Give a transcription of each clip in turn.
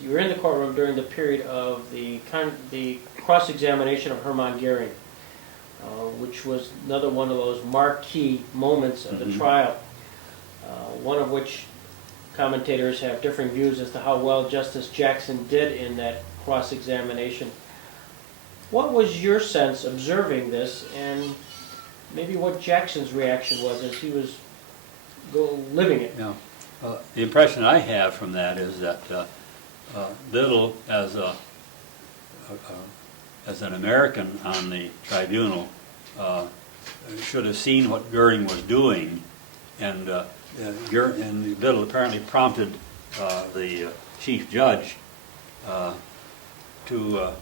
You were in the courtroom during the period of the cross-examination of Hermann Goering, which was another one of those marquee moments of the trial, one of which commentators have differing views as to how well Justice Jackson did in that cross-examination. What was your sense observing this, and maybe what Jackson's reaction was as he was living it? Yeah. The impression I have from that is that Little, as an American on the tribunal, should have seen what Goering was doing, and Little apparently prompted the chief judge to,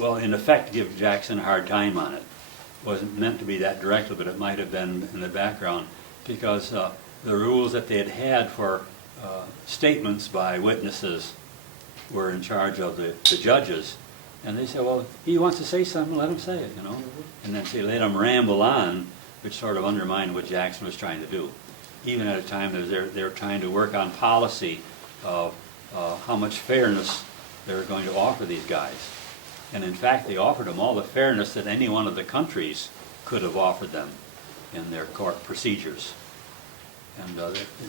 well, in effect, give Jackson a hard time on it. It wasn't meant to be that directly, but it might have been in the background, because the rules that they had had for statements by witnesses were in charge of the judges, and they said, well, he wants to say something, let him say it, you know. And then they let him ramble on, which sort of undermined what Jackson was trying to do. Even at a time that they were trying to work on policy of how much fairness they were going to offer these guys. And in fact, they offered them all the fairness that any one of the countries could have offered them in their court procedures. And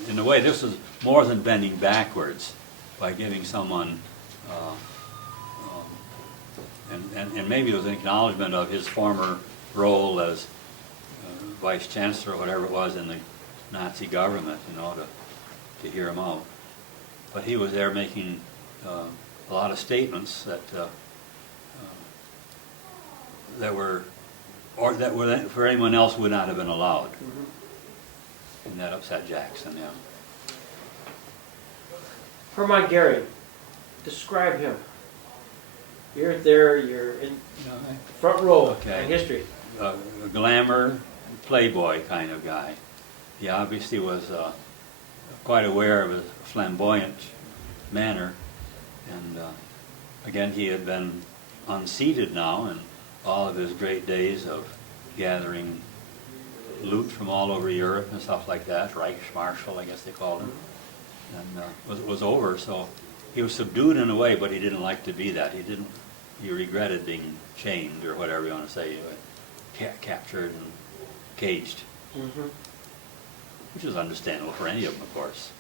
in a way, this was more than bending backwards by giving someone, and maybe it was an acknowledgement of his former role as vice chancellor or whatever it was in the Nazi government, you know, to hear him out. But he was there making a lot of statements that were for anyone else would not have been allowed. And that upset Jackson, yeah. Hermann Goering, describe him. You're there, you're in front row in history. A glamour, playboy kind of guy. He obviously was quite aware of his flamboyant manner, and again, he had been unseated now in all of his great days of gathering loot from all over Europe and stuff like that. Reichsmarshal, I guess they called him, and was over. So he was subdued in a way, but he didn't like to be that. He regretted being chained, or whatever you want to say, captured and caged, which is understandable for any of them, of course.